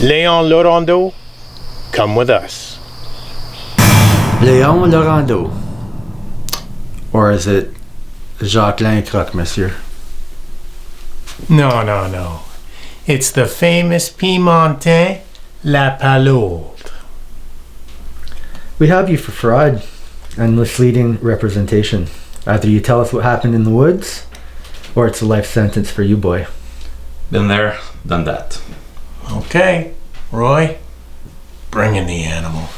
Léon Laurendeau, come with us. Léon Laurendeau. Or is it Jacques Lincroc, monsieur? No. It's the famous Piémontais La Palourde. We have you for fraud and misleading representation. Either you tell us what happened in the woods, or it's a life sentence for you, boy. Been there, done that. Okay, Roy, bring in the animal.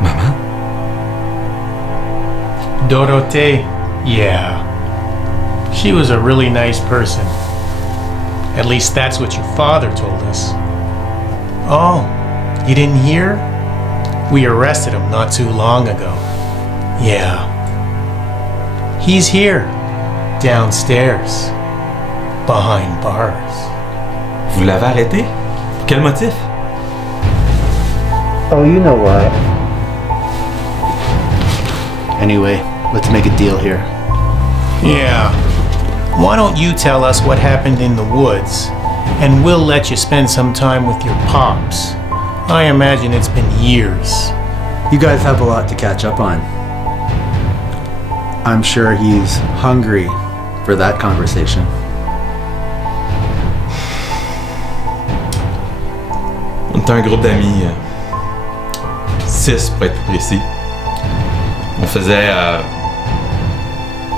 Maman? Dorothée, yeah. She was a really nice person. At least that's what your father told us. Oh, you didn't hear? We arrested him not too long ago. Yeah. He's here, downstairs, behind bars. Vous l'avez arrêté? Pour quel motif? Oh, you know why. Anyway, let's make a deal here. Yeah. Why don't you tell us what happened in the woods, and we'll let you spend some time with your pops. I imagine it's been years. You guys have a lot to catch up on. I'm sure he's hungry for that conversation. On était un groupe d'amis, 6 pour être plus précis. On faisait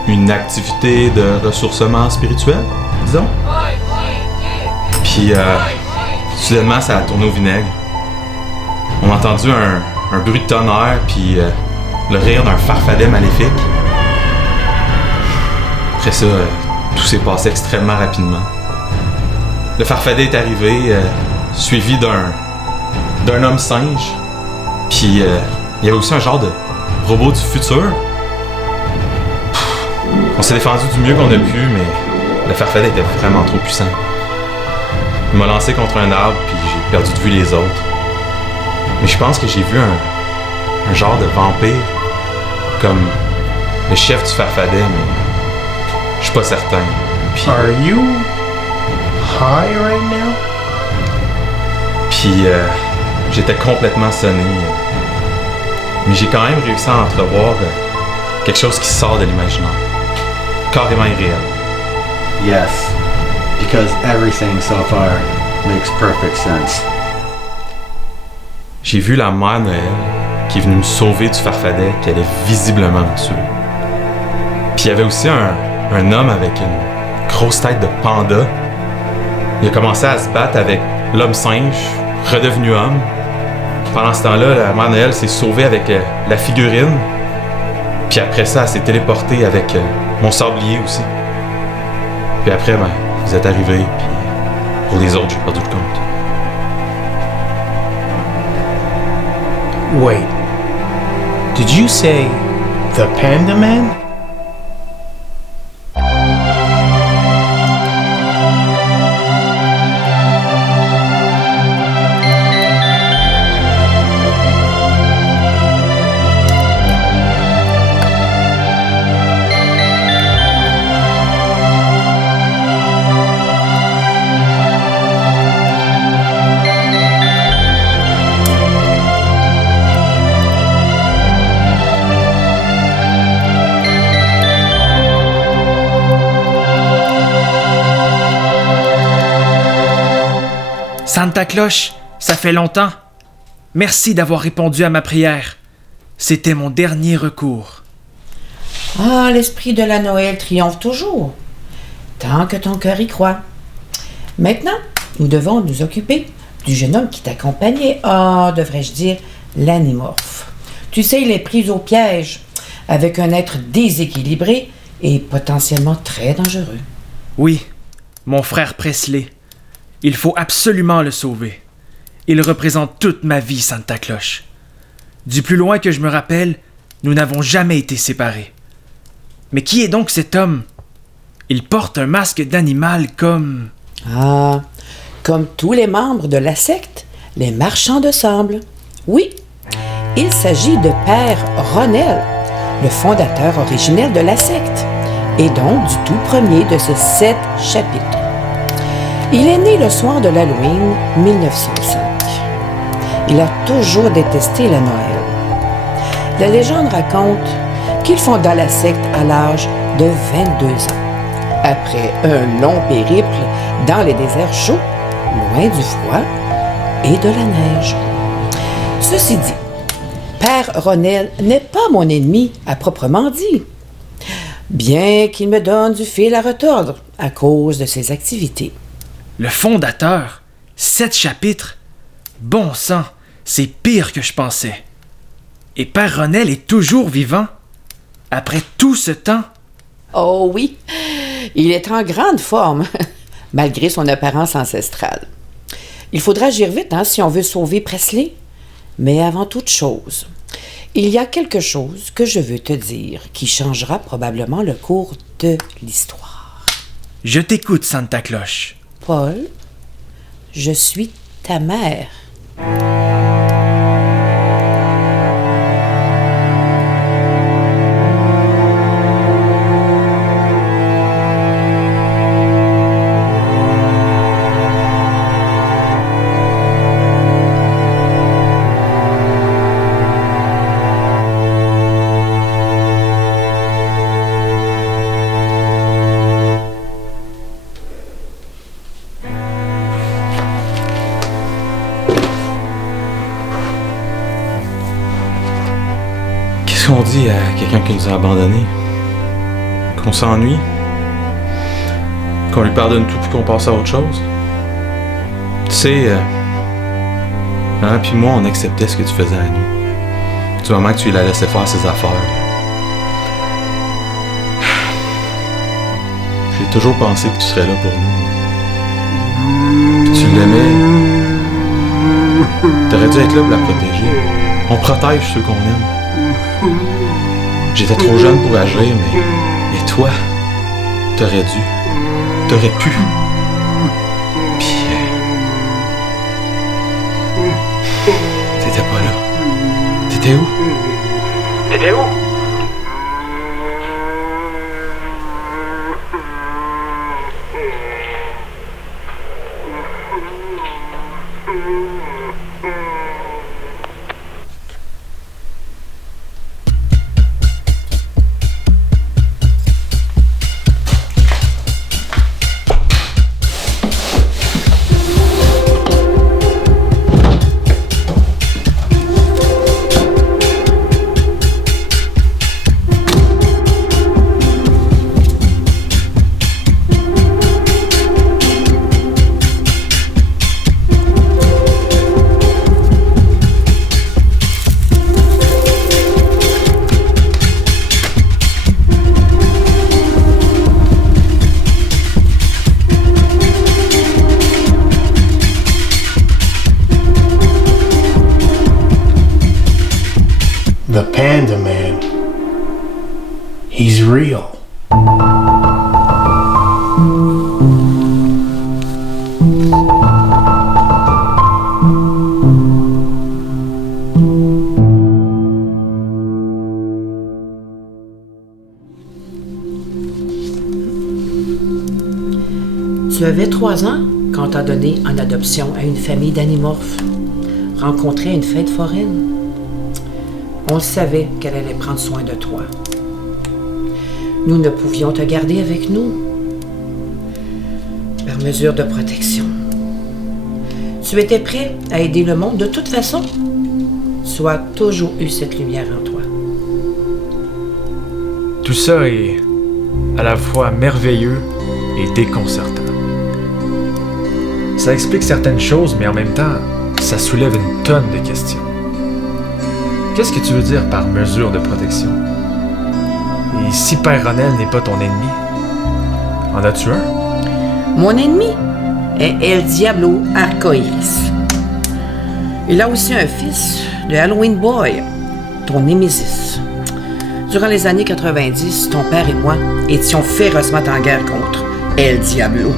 une activité de ressourcement spirituel, disons. Puis soudainement, ça a tourné au vinaigre. On a entendu un bruit de tonnerre, puis le rire d'un farfadet maléfique. Après ça, tout s'est passé extrêmement rapidement. Le farfadet est arrivé, suivi d'un homme singe. Puis il y avait aussi un genre de robot du futur. On s'est défendu du mieux qu'on a pu, mais le farfadet était vraiment trop puissant. Il m'a lancé contre un arbre, puis j'ai perdu de vue les autres. Mais je pense que j'ai vu un genre de vampire, comme le chef du farfadet, mais je suis pas certain. Puis, Are you high right now? Puis j'étais complètement sonné. Mais j'ai quand même réussi à entrevoir quelque chose qui sort de l'imaginaire. Carrément irréel. Yes, because everything so far makes perfect sense. J'ai vu la mère Noël qui est venue me sauver du farfadet, qui allait visiblement me tuer. Puis il y avait aussi un homme avec une grosse tête de panda. Il a commencé à se battre avec l'homme singe, redevenu homme. Pendant ce temps-là, la mère Noël s'est sauvée avec la figurine. Puis après ça, elle s'est téléportée avec mon sablier aussi. Puis après, ben, vous êtes arrivés, puis pour les autres, j'ai perdu le compte. Wait. Did you say the Panda Man? Santa Cloche, ça fait longtemps. Merci d'avoir répondu à ma prière. C'était mon dernier recours. Ah, l'esprit de la Noël triomphe toujours, tant que ton cœur y croit. Maintenant, nous devons nous occuper du jeune homme qui t'accompagnait. Ah, devrais-je dire, l'animorphe. Tu sais, il est pris au piège avec un être déséquilibré et potentiellement très dangereux. Oui, mon frère Presley. Il faut absolument le sauver. Il représente toute ma vie, Santa Cloche. Du plus loin que je me rappelle, nous n'avons jamais été séparés. Mais qui est donc cet homme? Il porte un masque d'animal comme... Ah, comme tous les membres de la secte, les marchands de sable. Oui, il s'agit de Père Ronel, le fondateur originel de la secte, et donc du tout premier de ces 7 chapitres. Il est né le soir de l'Halloween 1905. Il a toujours détesté la Noël. La légende raconte qu'il fonda la secte à l'âge de 22 ans, après un long périple dans les déserts chauds, loin du froid et de la neige. Ceci dit, Père Ronel n'est pas mon ennemi à proprement dit, bien qu'il me donne du fil à retordre à cause de ses activités. Le fondateur? 7 chapitres? Bon sang, c'est pire que je pensais. Et Père Ronel est toujours vivant? Après tout ce temps? Oh oui, il est en grande forme, malgré son apparence ancestrale. Il faudra agir vite si on veut sauver Presley. Mais avant toute chose, il y a quelque chose que je veux te dire qui changera probablement le cours de l'histoire. Je t'écoute, Santa Cloche. Paul, je suis ta mère. Qu'est-ce qu'on dit à quelqu'un qui nous a abandonnés? Qu'on s'ennuie? Qu'on lui pardonne tout puis qu'on passe à autre chose? Tu sais, puis moi, on acceptait ce que tu faisais à nous. Du moment que tu la laissais faire ses affaires. J'ai toujours pensé que tu serais là pour nous. Puis tu l'aimais. T'aurais dû être là pour la protéger. On protège ceux qu'on aime. J'étais trop jeune pour agir, mais toi, t'aurais dû. T'aurais pu. Puis t'étais pas là. T'étais où? T'étais où? The Panda Man. He's real. Tu avais 3 ans quand t'as donné en adoption à une famille d'animorphes, rencontrée à une fête foraine. On savait qu'elle allait prendre soin de toi. Nous ne pouvions te garder avec nous, par mesure de protection. Tu étais prêt à aider le monde de toute façon. Tu as toujours eu cette lumière en toi. Tout ça est à la fois merveilleux et déconcertant. Ça explique certaines choses, mais en même temps, ça soulève une tonne de questions. Qu'est-ce que tu veux dire par mesure de protection? Et si Père Ronel n'est pas ton ennemi, en as-tu un? Mon ennemi est El Diablo Arcoiris. Il a aussi un fils, le Halloween Boy, ton némésis. Durant les années 90, ton père et moi étions férocement en guerre contre El Diablo.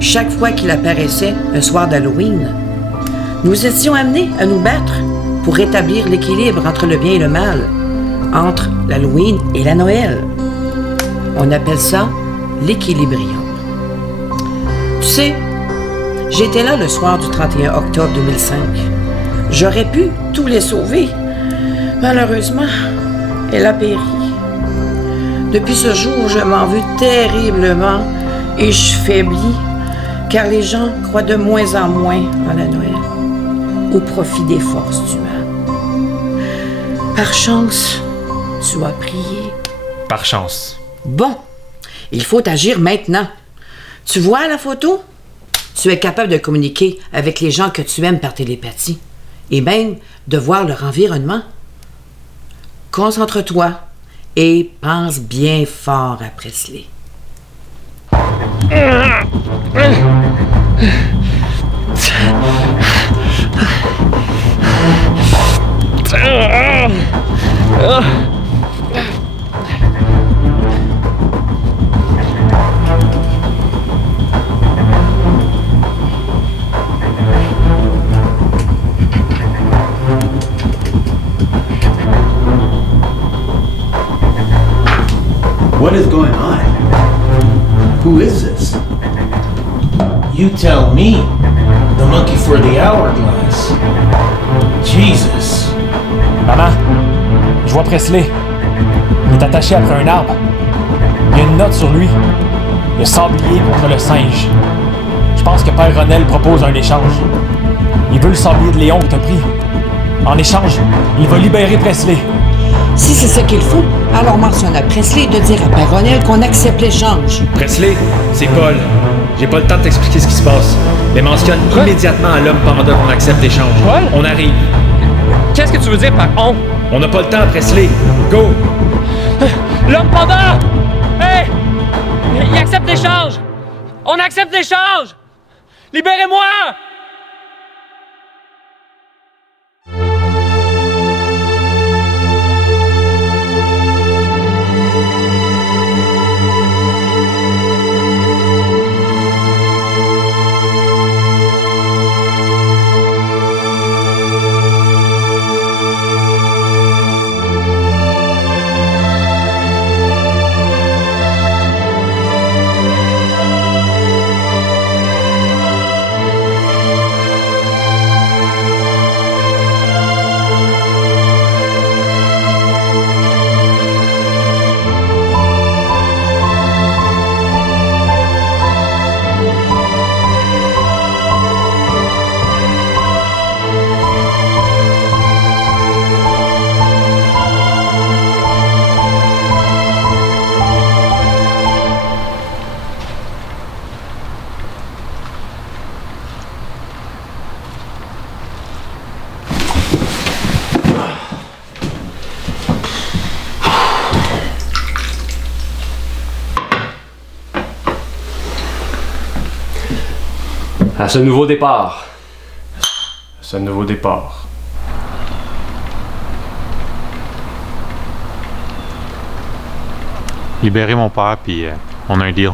chaque fois qu'il apparaissait un soir d'Halloween. Nous étions amenés à nous battre pour rétablir l'équilibre entre le bien et le mal, entre l'Halloween et la Noël. On appelle ça l'équilibrium. Tu sais, j'étais là le soir du 31 octobre 2005. J'aurais pu tous les sauver. Malheureusement, elle a péri. Depuis ce jour, je m'en veux terriblement et je faiblis, car les gens croient de moins en moins en la Noël, au profit des forces du mal. Par chance, tu as prié. Par chance. Bon, il faut agir maintenant. Tu vois la photo? Tu es capable de communiquer avec les gens que tu aimes par télépathie et même de voir leur environnement. Concentre-toi et pense bien fort à Presley. What is going on? Who is this? You tell me. The monkey for the hourglass. Jesus. Maman, je vois Presley. Il est attaché après un arbre. Il y a une note sur lui. Le sablier contre le singe. Je pense que Père Ronel propose un échange. Il veut le sablier de Léon que t'as pris. En échange, il va libérer Presley. Si c'est ce qu'il faut, alors mentionne à Presley de dire à Père Ronel qu'on accepte l'échange. Presley, c'est Paul. J'ai pas le temps de t'expliquer ce qui se passe. Mais mentionne immédiatement à l'homme panda qu'on accepte l'échange. Paul? On arrive. Qu'est-ce que tu veux dire par on? On n'a pas le temps, Presley. Go! L'homme panda! Hey! Il accepte l'échange! On accepte l'échange! Libérez-moi! À ce nouveau départ. Ce nouveau départ. Libérez mon père, puis on a un deal.